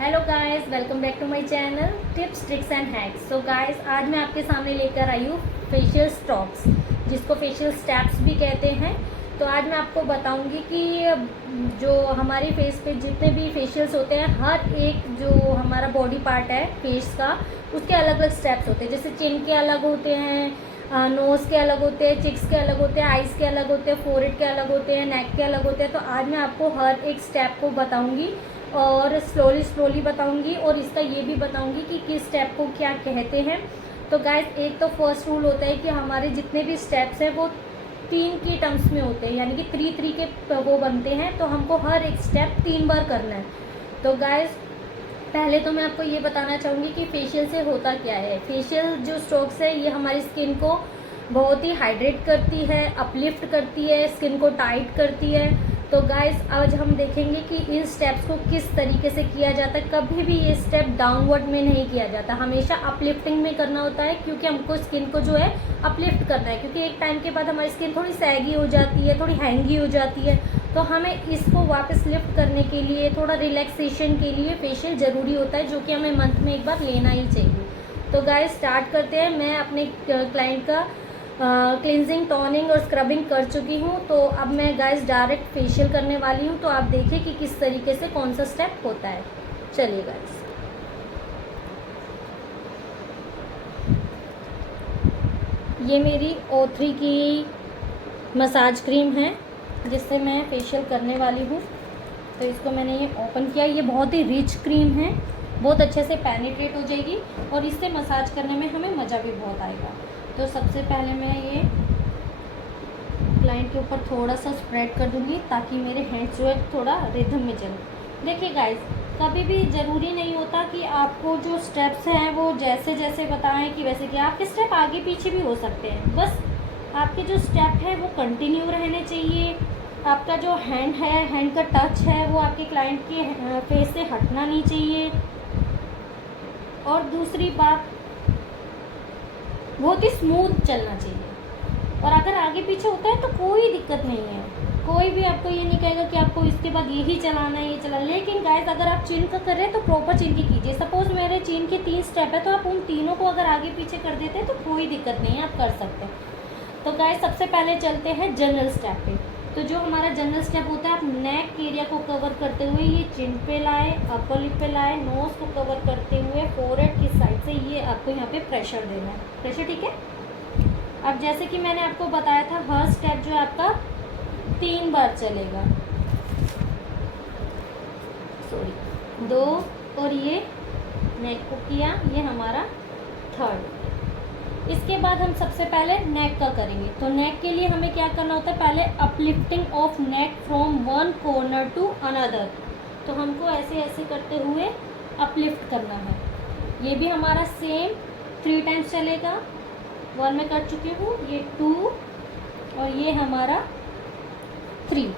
Hello guys, welcome back to my channel tips tricks and hacks. So guys, आज मैं आपके सामने लेकर आई हूँ फेशियल स्टॉक्स, जिसको फेशियल स्टेप्स भी कहते हैं। तो आज मैं आपको बताऊंगी कि जो हमारी फेस पे जितने भी फेशियल्स होते हैं, हर एक जो हमारा बॉडी पार्ट है फेस का, उसके अलग अलग स्टेप्स होते हैं। जैसे चिन के अलग होते हैं, नोज़ के अलग होते हैं, चिक्स के अलग होते हैं, आइज़ के अलग होते हैं, फोरहेड के अलग होते हैं, नेक के अलग होते हैं। तो आज मैं आपको हर एक स्टेप को बताऊंगी और स्लोली बताऊंगी, और इसका ये भी बताऊंगी कि किस स्टेप को क्या कहते हैं। तो गाइस, एक तो फर्स्ट रूल होता है कि हमारे जितने भी स्टेप्स हैं वो 3 की टर्म्स में होते हैं, यानी कि 3 के वो बनते हैं। तो हमको हर एक स्टेप 3 बार करना है। तो गाइस, पहले तो मैं आपको ये बताना चाहूँगी कि फेशियल से होता क्या है। फेशियल जो स्ट्रोक्स है, ये हमारी स्किन को बहुत ही हाइड्रेट करती है, अपलिफ्ट करती है, स्किन को टाइट करती है। तो गाइस, आज हम देखेंगे कि इन स्टेप्स को किस तरीके से किया जाता है। कभी भी ये स्टेप डाउनवर्ड में नहीं किया जाता, हमेशा अपलिफ्टिंग में करना होता है, क्योंकि हमको स्किन को जो है अपलिफ्ट करना है। क्योंकि एक टाइम के बाद हमारी स्किन थोड़ी सैगी हो जाती है, थोड़ी हैंगी हो जाती है। तो हमें इसको वापस लिफ्ट करने के लिए, थोड़ा रिलैक्सेशन के लिए फेशियल ज़रूरी होता है, जो कि हमें मंथ में एक बार लेना ही चाहिए। तो गाइस, स्टार्ट करते हैं। मैं अपने क्लाइंट का क्लिनजिंग, टोनिंग और स्क्रबिंग कर चुकी हूँ। तो अब मैं गाइस डायरेक्ट फेशियल करने वाली हूँ। तो आप देखिए कि किस तरीके से कौन सा स्टेप होता है। चलिए गाइस, ये मेरी O3 की मसाज क्रीम है, जिससे मैं फेशियल करने वाली हूँ। तो इसको मैंने ये ओपन किया। ये बहुत ही रिच क्रीम है, बहुत अच्छे से पेनिट्रेट हो जाएगी और इससे मसाज करने में हमें मज़ा भी बहुत आएगा। तो सबसे पहले मैं ये क्लाइंट के ऊपर थोड़ा सा स्प्रेड कर दूँगी, ताकि मेरे हैंड्स जो है थोड़ा रिदम में चले। देखिए गाइस, कभी भी ज़रूरी नहीं होता कि आपको जो स्टेप्स हैं वो जैसे जैसे बताएं कि वैसे कि आपके स्टेप आगे पीछे भी हो सकते हैं। बस आपके जो स्टेप है वो कंटिन्यू रहने चाहिए। आपका जो हैंड है, हैंड का टच है, वो आपके क्लाइंट के फेस से हटना नहीं चाहिए। और दूसरी बात, बहुत ही स्मूथ चलना चाहिए। और अगर आगे पीछे होता है तो कोई दिक्कत नहीं है, कोई भी आपको ये नहीं कहेगा कि आपको इसके बाद यही चलाना है, ये चलाना। लेकिन गाइस, अगर आप चिन का कर रहे हैं तो प्रॉपर चिन की कीजिए। सपोज मेरे चिन के 3 स्टेप है, तो आप उन तीनों को अगर आगे पीछे कर देते हैं तो कोई दिक्कत नहीं है, आप कर सकते हैं। तो गाइस, सबसे पहले चलते हैं जनरल स्टेप पे। तो जो हमारा जनरल स्टेप होता है, आप नेक एरिया को कवर करते हुए ये चिन पे लाए, अपर लिप पे लाए, नोज़ को कवर करते हुए फोरहेड की साइड से ये आपको यहाँ पे प्रेशर देना है। प्रेशर, ठीक है। अब जैसे कि मैंने आपको बताया था, हर स्टेप जो है आपका 3 बार चलेगा, सॉरी 2, और ये नेक को किया, ये हमारा 3rd। इसके बाद हम सबसे पहले नेक का करेंगे। तो नेक के लिए हमें क्या करना होता है, पहले uplifting of neck from one corner to another. तो हमको ऐसे ऐसे करते हुए अपलिफ्ट करना है। ये भी हमारा सेम 3 टाइम्स चलेगा। 1 में कर चुकी हूँ, ये 2 और ये हमारा 3।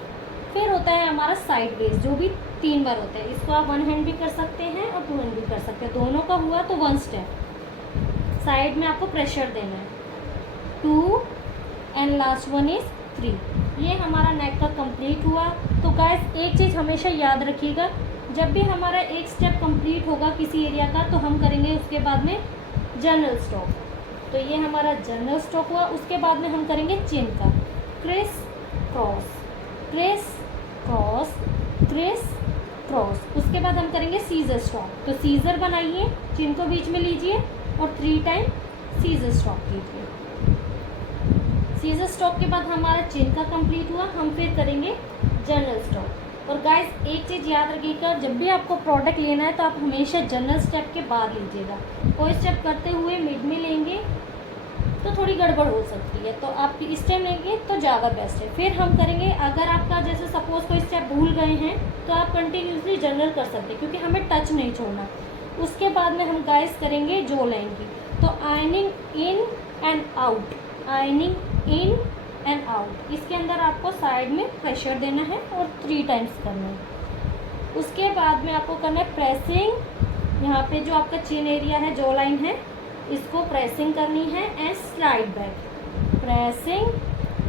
फिर होता है हमारा साइड वेज, जो भी 3 बार होता है। इसको आप 1 हैंड भी कर सकते हैं और 2 हैंड भी कर सकते हैं। दोनों का हुआ तो 1 स्टेप। साइड में आपको प्रेशर देना है, 2 एंड लास्ट 1 इज 3। ये हमारा नेक का कंप्लीट हुआ। तो गाइस, एक चीज़ हमेशा याद रखिएगा, जब भी हमारा एक स्टेप कंप्लीट होगा किसी एरिया का, तो हम करेंगे उसके बाद में जनरल स्ट्रोक। तो ये हमारा जनरल स्ट्रोक हुआ। उसके बाद में हम करेंगे चिन का, criss cross, criss cross, criss cross. उसके बाद हम करेंगे सीजर स्ट्रोक। तो सीजर बनाइए, चिन को बीच में लीजिए और 3 टाइम सीजर स्ट्रोक कीजिए। सीजर स्ट्रोक के बाद हमारा चिन का कंप्लीट हुआ। हम फिर करेंगे जनरल स्ट्रोक। और गाइस, एक चीज़ याद रखिएगा, जब भी आपको प्रोडक्ट लेना है तो आप हमेशा जनरल स्टेप के बाद लीजिएगा। कोई स्टेप करते हुए मिड में लेंगे तो थोड़ी गड़बड़ हो सकती है, तो आप इस टाइम लेंगे तो ज़्यादा बेस्ट है। फिर हम करेंगे, अगर आपका जैसे सपोज कोई स्टेप भूल गए हैं तो आप कंटिन्यूसली जनरल कर सकते हैं, क्योंकि हमें टच नहीं छोड़ना। उसके बाद में हम गाइस करेंगे जो लाइन की। तो ironing in and out, ironing in and out. इसके अंदर आपको साइड में प्रेशर देना है और 3 टाइम्स करना है। उसके बाद में आपको करना है प्रेसिंग। यहाँ पे जो आपका चिन एरिया है, जो लाइन है, इसको प्रेसिंग करनी है and slide back, pressing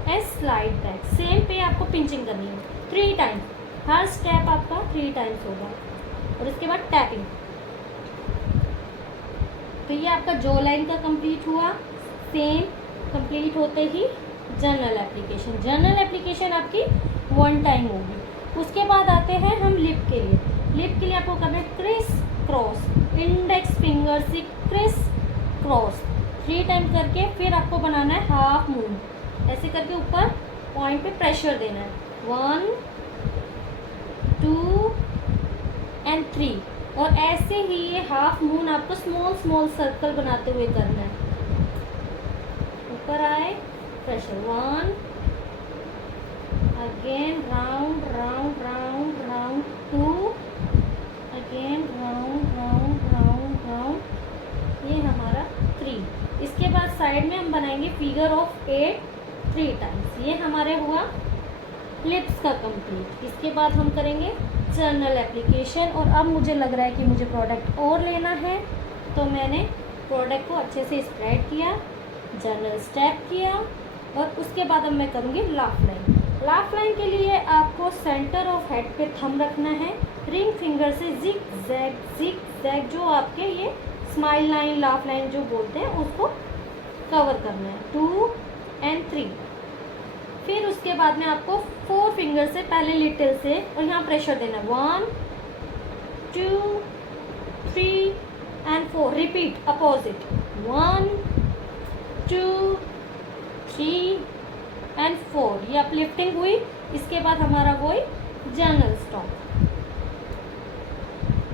and slide back. Same पे आपको पिंचिंग करनी है 3 टाइम्स। हर स्टेप आपका 3 टाइम्स होगा। और इसके बाद टैपिंग। तो ये आपका जो लाइन का कंप्लीट हुआ। सेम कंप्लीट होते ही जनरल एप्लीकेशन। जनरल एप्लीकेशन आपकी 1 टाइम होगी। उसके बाद आते हैं हम लिप के लिए। लिप के लिए आपको करना है क्रिस क्रॉस, इंडेक्स फिंगर से क्रिस क्रॉस 3 टाइम करके, फिर आपको बनाना है हाफ मून। ऐसे करके ऊपर पॉइंट पे प्रेशर देना है। 1 2 एंड 3। और ऐसे ही ये हाफ मून आपको स्मॉल स्मॉल सर्कल बनाते हुए करना है। ऊपर आए, pressure 1, again round round round round 2, again round round round round, ये हमारा 3। इसके बाद साइड में हम बनाएंगे फिगर ऑफ 8 3 टाइम्स। ये हमारे हुआ लिप्स का कंप्लीट। इसके बाद हम करेंगे जनरल एप्लीकेशन। और अब मुझे लग रहा है कि मुझे प्रोडक्ट और लेना है, तो मैंने प्रोडक्ट को अच्छे से स्प्रेड किया, जनरल स्टेप किया, और उसके बाद अब मैं करूँगी लाफ लाइन। लाफ लाइन के लिए आपको सेंटर ऑफ हेड पे थंब रखना है, रिंग फिंगर से जिग जैग जो आपके ये स्माइल लाइन लाफ लाइन जो बोलते हैं उसको कवर करना है। 2 एंड 3। फिर उसके बाद में आपको 4 फिंगर से पहले लिटिल से और यहाँ प्रेशर देना है। 1 2 3 एंड 4। Repeat opposite 1 2 3 and 4। ये अपलिफ्टिंग हुई। इसके बाद हमारा वही जनरल स्टॉप।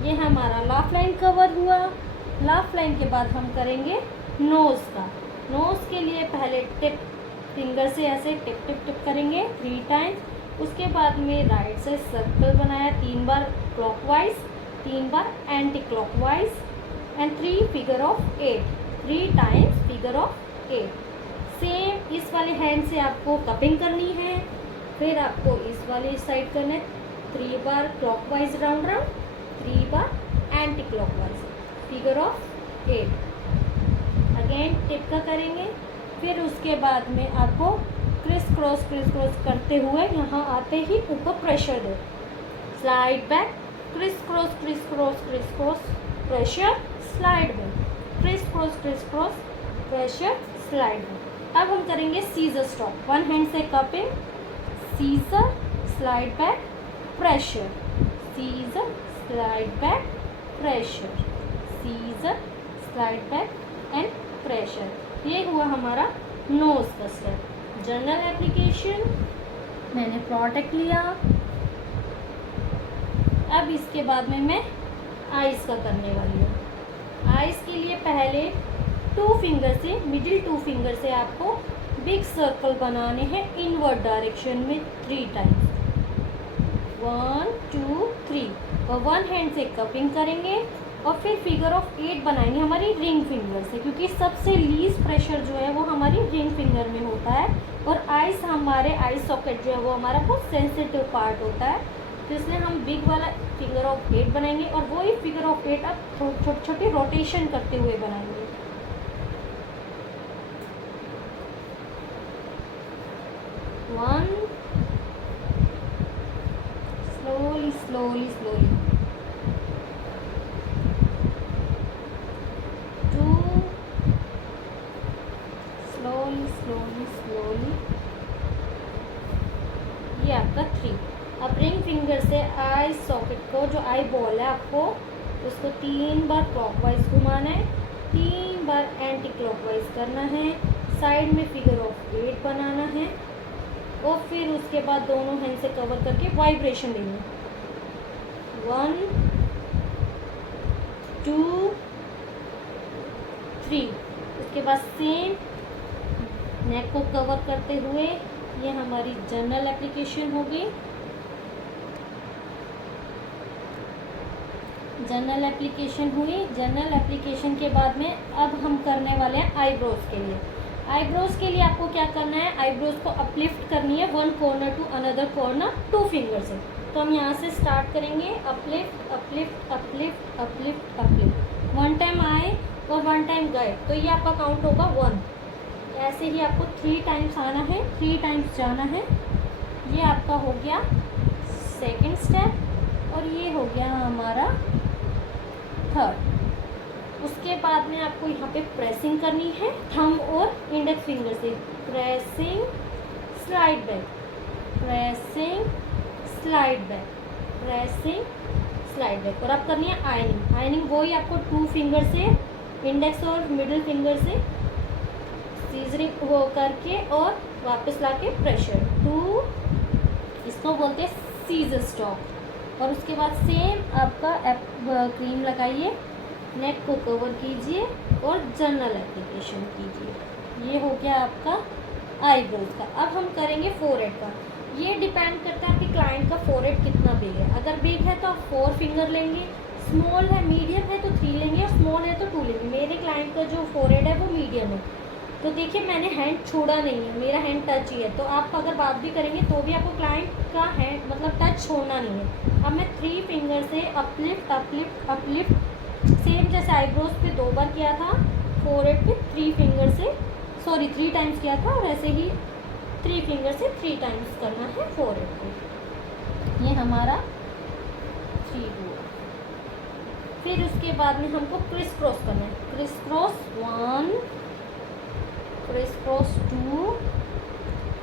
ये हमारा लाफ लाइन कवर हुआ। लाफ लाइन के बाद हम करेंगे नोज़ का। नोज़ के लिए पहले टिप फिंगर से ऐसे टिप टिप टिप करेंगे 3 टाइम्स। उसके बाद में राइट से सर्कल बनाया 3 बार क्लॉकवाइज, 3 बार anticlockwise, and 3 figure of 8 3 times figure of 8। Same इस वाले हैंड से आपको कपिंग करनी है। फिर आपको इस वाली साइड करना है 3 बार क्लॉकवाइज राउंड राउंड, 3 बार anticlockwise, figure of 8। Again tip का करेंगे। फिर उसके बाद में आपको क्रिस क्रॉस करते हुए यहाँ आते ही ऊपर प्रेशर दे, slide back, criss cross pressure, slide back, criss cross pressure, slide back. अब हम करेंगे सीजर स्टॉप। 1 हैंड से cupping, scissor, slide back, pressure, scissor, slide back, pressure, scissor, slide back and pressure. ये हुआ हमारा नोज़ का step. General application मैंने product लिया। अब इसके बाद में मैं आइज़ का करने वाली हूँ। आइज़ के लिए पहले 2 फिंगर से, मिडिल 2 फिंगर से आपको बिग सर्कल बनाने हैं इनवर्ड डायरेक्शन में 3 टाइम्स। 1 2 3। और 1 हैंड से कपिंग करेंगे और फिर फिगर ऑफ 8 बनाएंगे हमारी रिंग फिंगर से, क्योंकि सबसे लीस्ट प्रेशर जो है वो हमारी रिंग फिंगर में होता है। और आइस, हमारे आई सॉकेट जो है वो हमारा बहुत सेंसिटिव पार्ट होता है, तो इसलिए हम बिग वाला फिगर ऑफ 8 बनाएंगे। और वही फिगर ऑफ 8 आप छोटी छोटी रोटेशन करते हुए बनाएंगे। 1 slowly slowly slowly, 2 slowly slowly slowly, ये आपका 3। अब रिंग फिंगर से आई सॉकेट को, जो आई बॉल है आपको उसको 3 बार क्लॉकवाइज घुमाना है, 3 बार एंटी क्लॉकवाइज करना है, साइड में फिगर ऑफ 8 बनाना है, और फिर उसके बाद दोनों हैंड से कवर करके वाइब्रेशन देनी है। 1 2 3। उसके बाद सेम नेक को कवर करते हुए ये हमारी जनरल एप्लीकेशन होगी। जनरल एप्लीकेशन हुई। जनरल एप्लीकेशन के बाद में अब हम करने वाले हैं आईब्रोज के लिए। आईब्रोज के लिए आपको क्या करना है, आईब्रोज को अपलिफ्ट करनी है 1 corner to another corner 2 finger से। तो हम यहाँ से स्टार्ट करेंगे, uplift uplift uplift uplift uplift, 1 time आए और 1 टाइम गए, तो ये आपका काउंट होगा 1। ऐसे ही आपको 3 टाइम्स आना है, 3 टाइम्स जाना है। ये आपका हो गया सेकंड स्टेप। और ये हो गया हमारा थर्ड। उसके बाद में आपको यहाँ पे प्रेसिंग करनी है थंब और इंडेक्स फिंगर से, pressing slide back, pressing slide back, pressing slide back. और आप करनी है आयनिंग। आयनिंग वही आपको 2 फिंगर से, इंडेक्स और मिडिल फिंगर से सीजरिंग वो करके और वापस लाके प्रेशर टू, इसको बोलते हैं सीजर स्टॉक। और उसके बाद सेम आपका क्रीम लगाइए, नेक को कवर कीजिए और जनरल एप्लीकेशन कीजिए। ये हो गया आपका आईब्रोज का। अब हम करेंगे फोरहेड का। ये डिपेंड करता है आपके क्लाइंट का फोरहेड कितना बिग है। अगर बिग है तो आप 4 फिंगर लेंगे, स्मॉल है मीडियम है तो 3 लेंगे, और स्मॉल है तो 2 लेंगे। मेरे क्लाइंट का जो फोरहेड है वो मीडियम है, तो देखिए मैंने हैंड छोड़ा नहीं है, मेरा हैंड टच ही है। तो आप अगर बात भी करेंगे तो भी आपको क्लाइंट का हैंड मतलब टच छोड़ना नहीं है। अब मैं 3 फिंगर से अपलिफ्ट अपलिफ्ट अपलिफ्ट, सेम जैसे आईब्रोज पे 2 बार किया था, फोरहेड पे 3 फिंगर से 3 टाइम्स किया था, और ऐसे ही 3 फिंगर से 3 टाइम्स करना है फोरहेड पे। ये हमारा 3 हुआ। फिर उसके बाद में हमको क्रिस क्रॉस करना है, criss cross 1, criss cross 2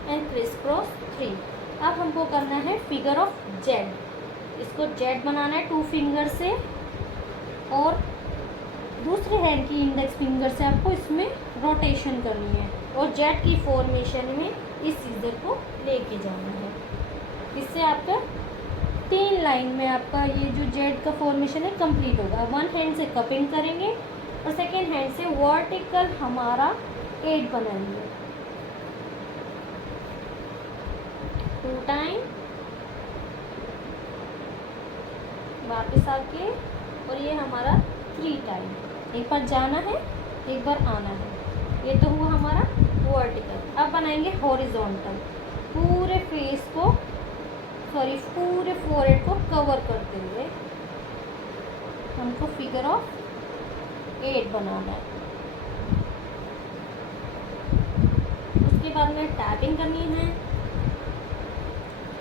and criss cross 3। अब हमको करना है फिगर ऑफ जेड। इसको जेड बनाना है 2 फिंगर से, और दूसरे हैंड की इंडेक्स फिंगर से आपको इसमें रोटेशन करनी है और जेड की फॉर्मेशन में इस सीजर को लेके जाना है। इससे आपका 3 लाइन में आपका ये जो जेड का फॉर्मेशन है कंप्लीट होगा। 1 हैंड से कपिंग करेंगे और सेकेंड हैंड से वर्टिकल हमारा 8 बनाएंगे, 2 टाइम वापस आके, और ये हमारा 3 टाइम। एक बार जाना है, एक बार आना है। ये तो हुआ हमारा वर्टिकल। अब बनाएंगे हॉरिजॉन्टल, पूरे फेस को पूरे फोरहेड को कवर करते हुए हमको फिगर ऑफ 8 बनाना है। उसके बाद में टैपिंग करनी है,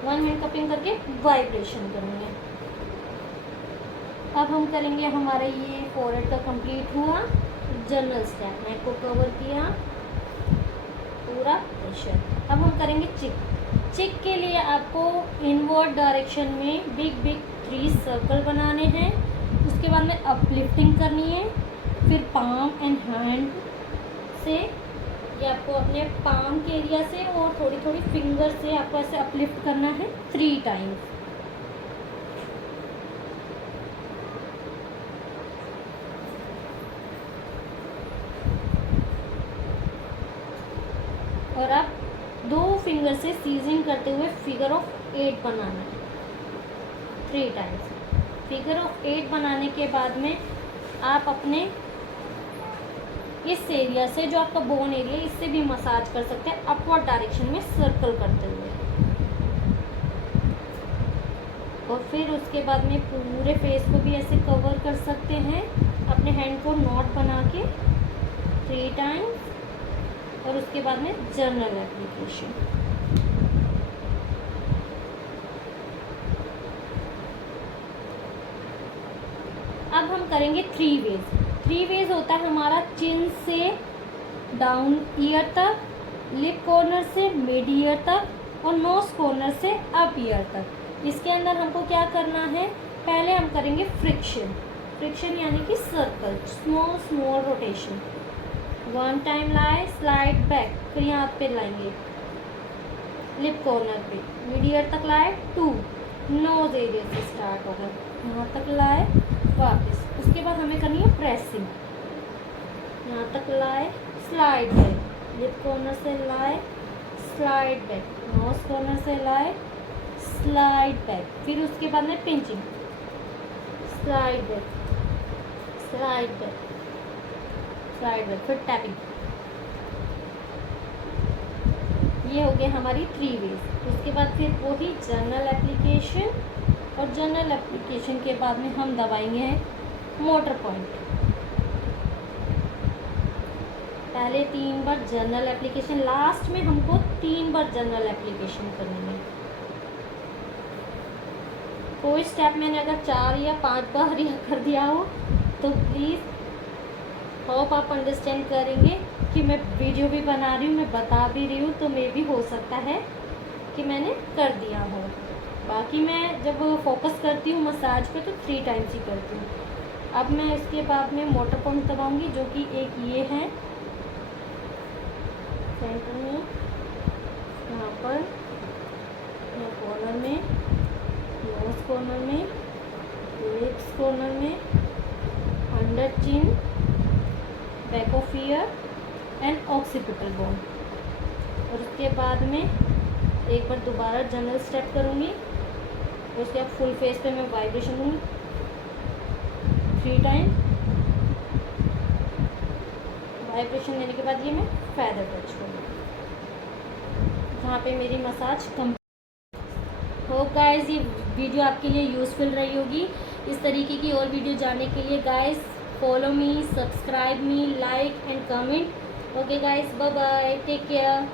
1 हैंड कपिंग करके वाइब्रेशन करनी है। अब हम करेंगे, हमारा ये फोरहेड का कंप्लीट हुआ। जनरल स्टेप, नेक को कवर किया पूरा प्रेशर। अब हम करेंगे चिक। चिक के लिए आपको इनवर्ड डायरेक्शन में बिग 3 सर्कल बनाने हैं। उसके बाद में अपलिफ्टिंग करनी है, फिर पाम एंड हैंड से, ये आपको अपने पाम के एरिया से और थोड़ी थोड़ी फिंगर से आपको ऐसे अपलिफ्ट करना है 3 टाइम्स। और आप 2 फिंगर से सीजरिंग करते हुए फिगर ऑफ 8 बनाना है 3 टाइम्स। फिगर ऑफ 8 बनाने के बाद में आप अपने इस एरिया से, जो आपका बोन एरिया, इससे भी मसाज कर सकते हैं अपवर्ड डायरेक्शन में सर्कल करते हुए। और फिर उसके बाद में पूरे फेस को भी ऐसे कवर कर सकते हैं अपने हैंड को नॉट बना के 3 टाइम्स। और उसके बाद में जनरल एप्लीकेशन। अब हम करेंगे 3 वेज। 3 वेज होता है हमारा चिन से डाउन ईयर तक, लिप कॉर्नर से मिड ईयर तक, और नोज कॉर्नर से अप ईयर तक। इसके अंदर हमको क्या करना है, पहले हम करेंगे फ्रिक्शन। फ्रिक्शन यानी कि सर्कल, स्मॉल रोटेशन। 1 टाइम लाए, स्लाइड बैक, फिर यहाँ पे लाएंगे लिप कॉर्नर पे, मिड ईयर तक लाए 2, नोज एरिया से स्टार्ट होगा, यहाँ तक लाए वापस। उसके बाद हमें करनी है प्रेसिंग, यहाँ तक लाए, स्लाइड बैक, लिप कॉर्नर से लाए, स्लाइड बैक, नोज कॉर्नर से लाए, स्लाइड बैक। फिर उसके बाद में pinching, slide back, slide back, slide back, फिर टैपिंग। ये हो गया हमारी 3 वेज। उसके बाद फिर वही जनरल एप्लीकेशन, और जनरल एप्लीकेशन के बाद में हम दबाएंगे मोटर पॉइंट। पहले 3 बार जनरल एप्लीकेशन, लास्ट में हमको 3 बार जनरल एप्लीकेशन करनी है। कोई स्टेप मैंने अगर 4 या 5 बार या कर दिया हो तो प्लीज़ होप आप अंडरस्टैंड करेंगे कि मैं वीडियो भी बना रही हूँ, मैं बता भी रही हूँ, तो मे भी हो सकता है कि मैंने कर दिया हो। बाकी मैं जब फोकस करती हूँ मसाज पे तो 3 टाइम्स ही करती हूँ। अब मैं इसके बाद में मोटर पंप दबाऊँगी, जो कि एक ये है सेंटर में, यहाँ पर कॉर्नर में, नोज कॉर्नर में, लिप्स कॉर्नर में, under chin, back of year and occipital bone. और उसके बाद में एक बार दोबारा जनरल स्टेप करूँगी, उसके बाद फुल फेस पे मैं वाइब्रेशन दूँगी 3 टाइम। वाइब्रेशन देने के बाद ये मैं फेदर टच करूँगी, जहाँ पे मेरी मसाज कम। होप गाइस ये वीडियो आपके लिए यूज़फुल रही होगी। इस तरीके की और वीडियो जानने के लिए guys follow me, subscribe me, like and comment. Okay guys, bye bye, take care.